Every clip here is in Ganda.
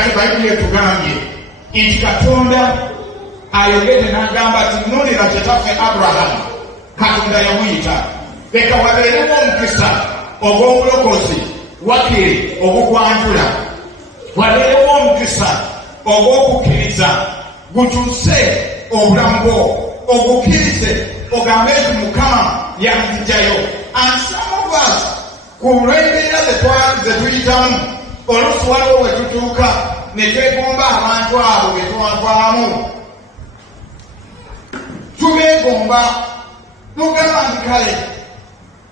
kati Bayibuli etugambye nti Katonda ayogedde n'agamba ati nnunira kitaffe Aburahamu. Katonda yamuyita. Leka wabeerewo omukisa ogw'obulokozi wakiri ogugwanjula, wabeerewo omukisa ogw'okukkiriza gukyuse obulamu bwo, ogukkirize ogambe nti Mukama yanzijayo. And some of us ku lw'embeera ze tuyitamu oluusi waliwo we tutuuka ne twegomba abantu abo be twavaamu. Tubeegomba tugamba nti kale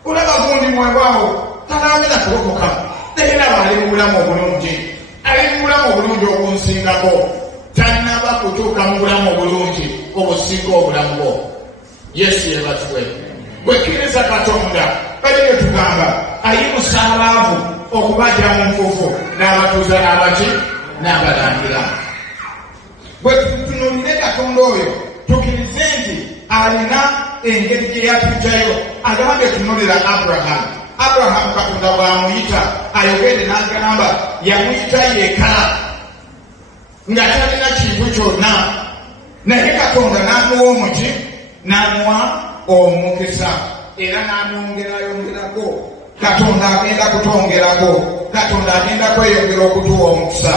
olaba gundi mwewaawo talaamera kulokoka naye laba ali mu bulamu obulungi, ali mu bulamu obulungi obunsingako, tannaba kutuuka mu bulamu obulungi obusinga obulamu bwo. Yesu yeebazibwe. Bwekkiriza Katonda baliyo tugamba ayimusa abaavu okubajja mu nfuufu n'abatuuza n'abaki n'abalangira. Bwe tutunuulire Katonda oyo tukkirize nti alina engeri gye yatujjayo. Agambye tunuulira Aburahamu. Aburahamu Katonda bw'amuyita ayogedde n'agamba yamuyita yeekala nga talina kintu kyonna, naye Katonda n'amuwa omuti, n'amuwa omukisa era n'amwongerayongerako. Katonda agenda kutwongerako, Katonda agenda kweyongera okutuwa omukisa.